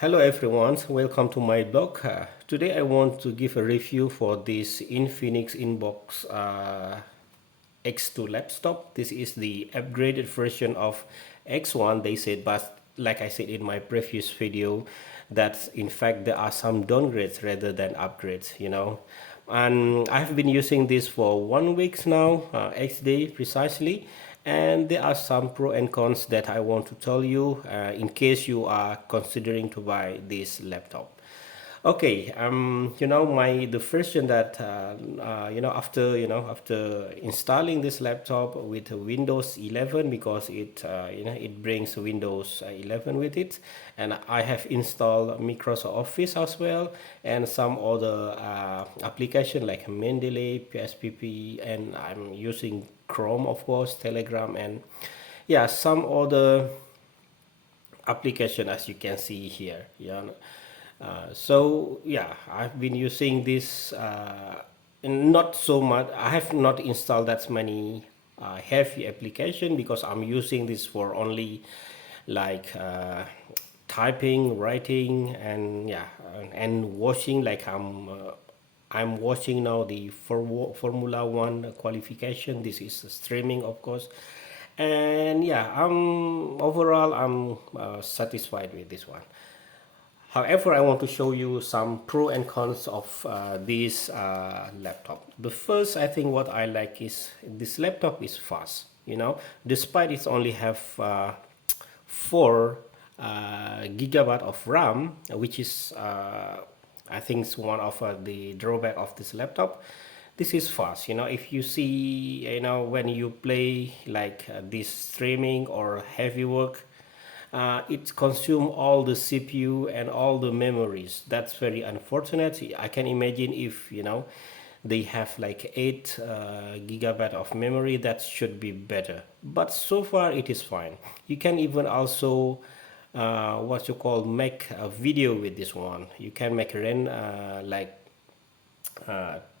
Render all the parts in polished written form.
Hello everyone, welcome to my blog. Today I want to give a review for this Infinix INBOOK X2 laptop. This is the upgraded version of X1 they said, but like I said in my previous video, that in fact there are some downgrades rather than upgrades. And I've been using this for 1 week now, XD precisely, and there are some pros and cons that I want to tell you in case you are considering to buy this laptop. Okay, the version that after installing this laptop with Windows 11, because it brings Windows 11 with it, and I have installed Microsoft Office as well, and some other application like Mendeley, PSPP, and I'm using Chrome, of course, Telegram, and yeah, some other application as you can see here. So yeah, I've been using this not so much. I have not installed that many heavy application because I'm using this for only like typing, writing, and yeah, and watching. Like I'm watching now the Formula One qualification. This is streaming, of course, and yeah, overall I'm satisfied with this one. However, I want to show you some pros and cons of this laptop. The first, I think what I like is this laptop is fast. Despite it only have 4 gigabyte of RAM, which is I think is one of the drawback of this laptop. This is fast. If you see, when you play like this streaming or heavy work, it consumes all the CPU and all the memories. That's very unfortunate. I can imagine if they have like 8 gigabyte of memory, that should be better. But so far it is fine. You can even also what you call make a video with this one. You can make like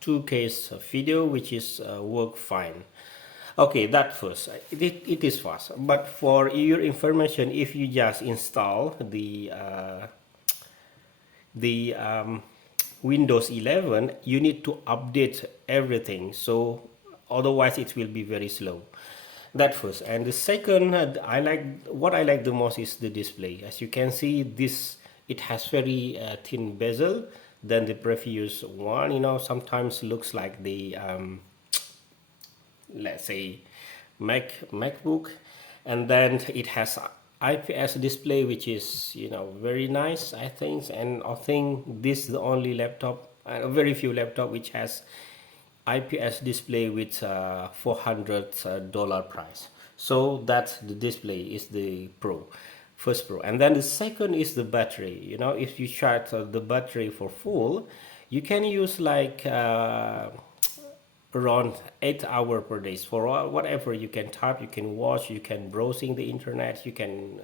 2K video, which is work fine. Okay, that first, it is fast. But for your information, if you just install the Windows 11, you need to update everything. So otherwise, it will be very slow. That first, and the second, what I like the most is the display. As you can see, it has very thin bezel than the previous one. Sometimes looks like the let's say MacBook, and then it has IPS display, which is very nice, I think. And I think this is the only laptop, very few laptop which has IPS display with $400 price. So that's the display is the first pro. And then the second is the battery. If you charge the battery for full, you can use like around 8 hours per day for whatever. You can type, you can watch, you can browsing the internet, you can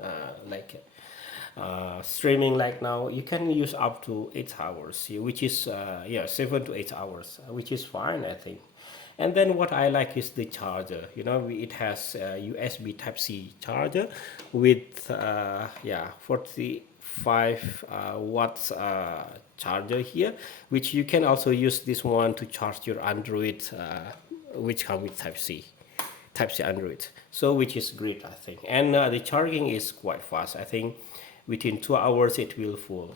streaming like now. You can use up to 8 hours, which is 7 to 8 hours, which is fine, I think. And then what I like is the charger. It has USB Type C charger with 45 watts charger here, which you can also use this one to charge your Android, which come with Type C Android. So which is great, I think. And the charging is quite fast. I think within 2 hours it will full.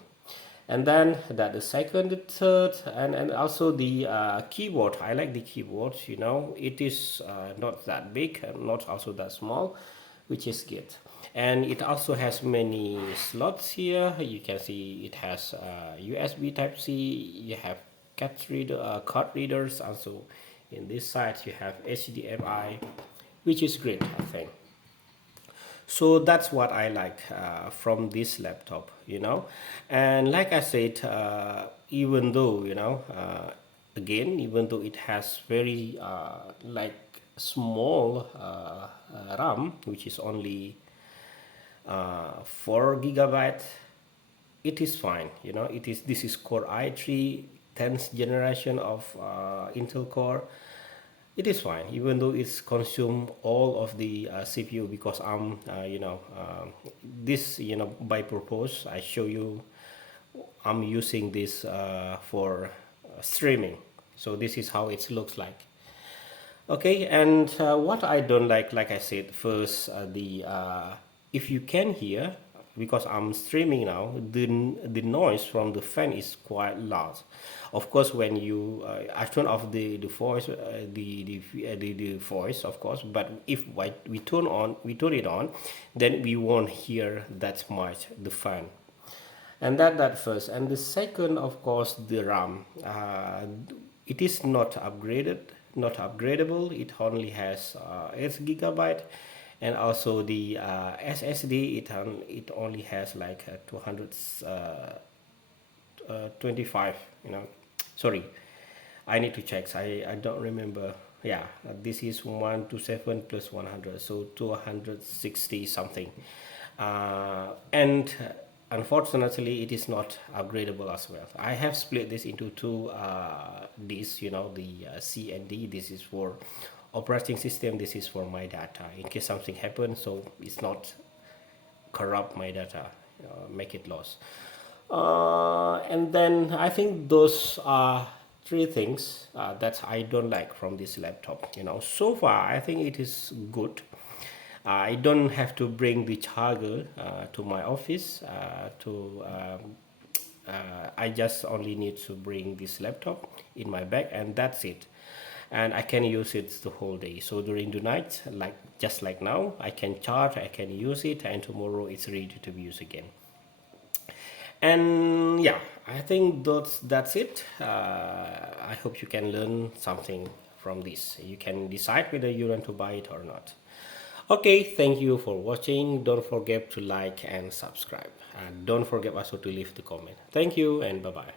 And then that the second, the third, and also the keyboard. I like the keyboard. It is not that big and not also that small, which is good. And it also has many slots here. You can see it has USB Type C. You have card readers. Also in this side you have HDMI, which is great, I think. So that's what I like from this laptop. And like I said, even though again, even though it has very like small RAM, which is only 4 gigabyte, it is fine. This is Core i3 10th generation of Intel Core. it is fine, even though it's consume all of the CPU, because I'm this by purpose I show you I'm using this for streaming. So this is how it looks like. Okay, and what I don't like I said first, the if you can hear, because I'm streaming now, the noise from the fan is quite loud. Of course, when you I turn off the voice, the voice, of course. But if we turn it on, then we won't hear that much the fan. And that first, and the second, of course, the RAM. It is not upgradable. It only has 8 GB, and also the SSD. It only has like 225. Sorry, I need to check. I don't remember. Yeah, this is 127 plus 100, so 260 something. And unfortunately, it is not upgradable as well. I have split this into two disks, the C and D. This is for operating system, this is for my data, in case something happens, so it's not corrupt my data, make it lost. And then I think those are three things that I don't like from this laptop. So far I think it is good. I don't have to bring the charger to my office I just only need to bring this laptop in my bag, and that's it. And I can use it the whole day. So during the night, just like now, I can charge, I can use it, and tomorrow it's ready to be used again. And yeah, I think that's it. I hope you can learn something from this. You can decide whether you want to buy it or not. Okay, thank you for watching. Don't forget to like and subscribe, and don't forget also to leave the comment. Thank you and bye bye.